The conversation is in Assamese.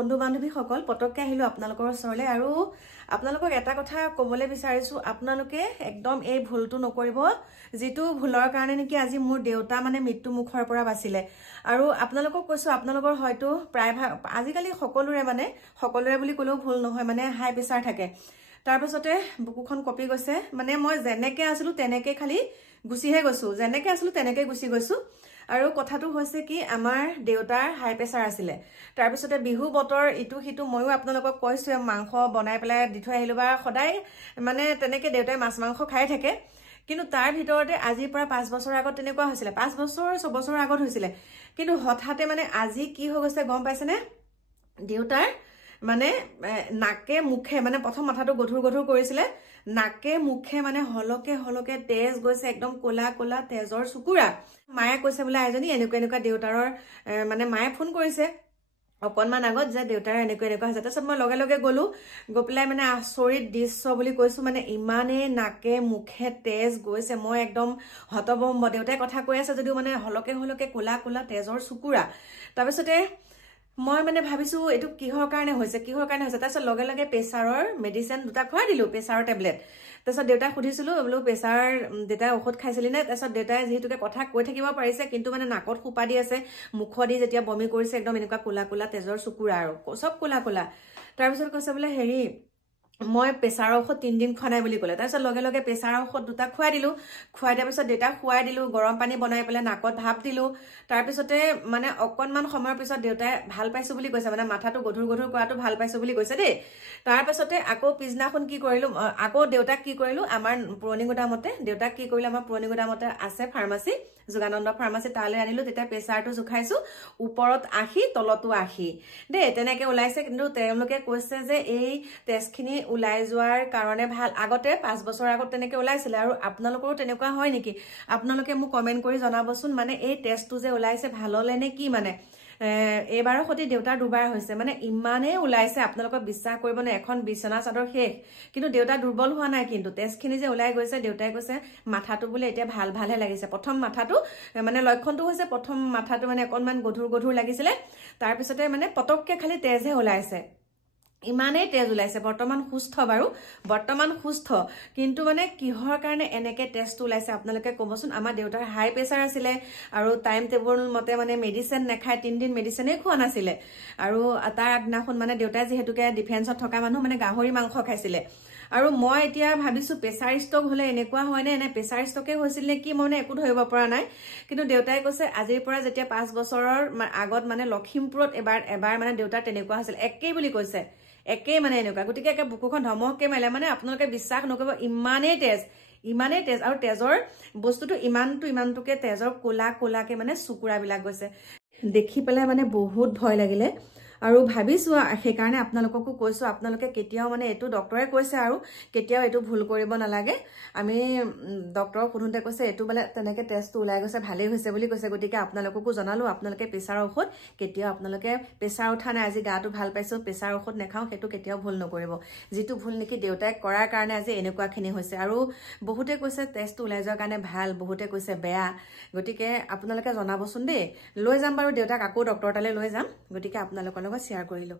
বন্ধু বান্ধৱীসকল পটককৈ আহিলোঁ আপোনালোকৰ ওচৰলৈ আৰু আপোনালোকক এটা কথা ক'বলৈ বিচাৰিছোঁ আপোনালোকে একদম এই ভুলটো নকৰিব যিটো ভুলৰ কাৰণে নেকি আজি মোৰ দেউতা মানে মৃত্যু মুখৰ পৰা বাচিলে আৰু আপোনালোকক কৈছোঁ আপোনালোকৰ হয়তো প্ৰায় আজিকালি সকলোৰে বুলি ক'লেও ভুল নহয় মানে হাই প্ৰেছাৰ থাকে তাৰপিছতে বুকুখন কপি গৈছে মানে মই যেনেকৈ আছিলোঁ তেনেকৈ খালি গুচিহে গৈছোঁ যেনেকৈ আছিলোঁ তেনেকৈ গুচি গৈছোঁ আৰু কথাটো হৈছে কি আমাৰ দেউতাৰ হাই প্ৰেছাৰ আছিলে তাৰপিছতে বিহু বতৰ ইটো সিটো ময়ো আপোনালোকক কৈছোঁ মাংস বনাই পেলাই দি থৈ আহিলোঁ বা সদায় মানে তেনেকৈ দেউতাই মাছ মাংস খাই থাকে কিন্তু তাৰ ভিতৰতে আজিৰ পৰা 5 বছৰ আগত তেনেকুৱা হৈছিলে 5 বছৰ 6 বছৰ আগত হৈছিলে কিন্তু হঠাতে মানে আজি কি হৈ গৈছে গম পাইছেনে দেউতাৰ মানে নাকে মুখে মানে প্ৰথম মাথাটো গধুৰ গধুৰ কৰিছিলে নাকে মুখে মানে হলকে তেজ গৈছে একদম কোলা কোলা তেজৰ চুকুৰা মায়ে কৈছে বোলে এজনী এনেকুৱা দেউতাৰৰ মানে মায়ে ফোন কৰিছে অকণমান আগত যে দেউতাৰ এনেকুৱা হৈছে তাৰপিছত মই লগে লগে গ'লো গৈ পেলাই মানে আচৰিত দৃশ্য বুলি কৈছোঁ মানে ইমানেই নাকে মুখে তেজ গৈছে মই একদম হতভম্ব দেউতাই কথা কৈ আছে যদিও মানে হলকে কোলা কোলা তেজৰ চুকুৰা তাৰপিছতে মই মানে ভাবিছোঁ এইটো কিহৰ কাৰণে হৈছে তাৰপিছত লগে লগে প্ৰেছাৰৰ মেডিচিন দুটা খুৱাই দিলোঁ প্ৰেছাৰৰ টেবলেট তাৰপিছত দেউতাক সুধিছিলোঁ বোলো প্ৰেছাৰ দেউতাই ঔষধ খাইছিলি নে তাৰপিছত দেউতাই যিহেতুকে কথা কৈ থাকিব পাৰিছে কিন্তু মানে নাকত সোপা দি আছে মুখদি যেতিয়া বমি কৰিছে একদম এনেকুৱা কোলা কোলা তেজৰ চুকুৰা আৰু চব কোলা কোলা তাৰপিছত কৈছে বোলে হেৰি মই প্ৰেছাৰৰ ঔষধ 3 দিন খোৱা নাই বুলি ক'লে তাৰপিছত লগে লগে প্ৰেছাৰৰ ঔষধ দুটা খুৱাই দিলোঁ খুৱাই দিয়াৰ পিছত দেউতাক খুৱাই দিলোঁ গৰম পানী বনাই পেলাই নাকত ভাপ দিলোঁ তাৰপিছতে মানে অকণমান সময়ৰ পিছত দেউতাই ভাল পাইছোঁ বুলি কৈছে মানে মাথাটো গধুৰ কৰাটো ভাল পাইছোঁ বুলি কৈছে দেই তাৰপিছতে আকৌ পিছদিনাখন কি কৰিলোঁ আকৌ দেউতাক কি কৰিলোঁ আমাৰ পুৰণি গুদামতে আছে ফাৰ্মাচী যোগানন্দ ফাৰ্মাচী তালৈ আনিলোঁ তেতিয়া প্ৰেছাৰটো জোখাইছোঁ ওপৰত 80 তলতো 80 দেই তেনেকৈ ওলাইছে কিন্তু তেওঁলোকে কৈছে যে এই টেষ্টখিনি ওলাই যোৱাৰ কাৰণে ভাল আগতে 5 বছৰ আগত তেনেকৈ ওলাইছিলে আৰু আপোনালোকৰো তেনেকুৱা হয় নেকি আপোনালোকে মোক কমেণ্ট কৰি জনাবচোন মানে এই টেষ্টটো যে ওলাইছে ভাল হ'লে নে কি মানে এইবাৰৰ সৈতে দেউতাৰ দুবাৰ হৈছে মানে ইমানেই ওলাইছে আপোনালোকক বিশ্বাস কৰিব নে এখন বিছনা চাদৰ শেষ কিন্তু দেউতা দুৰ্বল হোৱা নাই কিন্তু টেষ্টখিনি যে ওলাই গৈছে দেউতাই কৈছে মাথাটো বোলে এতিয়া ভালহে লাগিছে প্ৰথম মাথাটো মানে লক্ষণটো হৈছে প্ৰথম মাথাটো মানে অকণমান গধুৰ লাগিছিলে তাৰপিছতে মানে পটককৈ খালি তেজহে ওলাইছে ইমানেই তেজ ওলাইছে বৰ্তমান সুস্থ কিন্তু মানে কিহৰ কাৰণে এনেকৈ টেষ্টটো ওলাইছে আপোনালোকে ক'বচোন আমাৰ দেউতাৰ হাই প্ৰেছাৰ আছিলে আৰু টাইম টেবুল মতে মানে মেডিচিন নাখায় 3 দিন মেডিচিনেই খোৱা নাছিলে আৰু তাৰ আগদিনাখন মানে দেউতাই যিহেতুকে ডিফেন্সত থকা মানুহ মানে গাহৰি মাংস খাইছিলে আৰু মই এতিয়া ভাবিছোঁ প্ৰেছাৰ ষ্ট্ৰক হ'লে এনেকুৱা হয়নে এনে প্ৰেছাৰ ষ্ট্ৰকে হৈছিল নে কি মই মানে একো ধৰিব পৰা নাই কিন্তু দেউতাই কৈছে আজিৰ পৰা যেতিয়া 5 বছৰৰ আগত মানে লখিমপুৰত এবাৰ মানে দেউতাৰ তেনেকুৱা হৈছিল একেই বুলি কৈছে একেই মানে এনেকুৱা গতিকে একে বুকুখন ধমককে মাৰিলে মানে আপোনালোকে বিশ্বাস নকৰিব ইমানেই তেজ আৰু তেজৰ বস্তুটো ইমানটোকে তেজৰ কোলাকে মানে চুকুৰাবিলাক গৈছে দেখি পেলাই মানে বহুত ভয় লাগিলে আৰু ভাবিছোঁ সেইকাৰণে আপোনালোককো কৈছোঁ আপোনালোকে কেতিয়াও মানে এইটো ডক্টৰে কৈছে আৰু কেতিয়াও এইটো ভুল কৰিব নালাগে আমি ডক্টৰক সুধোঁতে কৈছে এইটো বোলে তেনেকৈ টেষ্টটো ওলাই গৈছে ভালেই হৈছে বুলি কৈছে গতিকে আপোনালোককো জনালোঁ আপোনালোকে প্ৰেছাৰৰ ঔষধ কেতিয়াও আপোনালোকে প্ৰেছাৰ উঠা নাই আজি গাটো ভাল পাইছোঁ প্ৰেছাৰ ঔষধ নাখাওঁ সেইটো কেতিয়াও ভুল নকৰিব যিটো ভুল নেকি দেউতাই কৰাৰ কাৰণে আজি এনেকুৱাখিনি হৈছে আৰু বহুতে কৈছে টেষ্টটো ওলাই যোৱাৰ কাৰণে ভাল বহুতে কৈছে বেয়া গতিকে আপোনালোকে জনাবচোন দেই লৈ যাম বাৰু দেউতাক আকৌ ডক্টৰ তালৈ লৈ যাম গতিকে আপোনালোকৰ লগত শ্বেয়াৰ কৰিলোঁ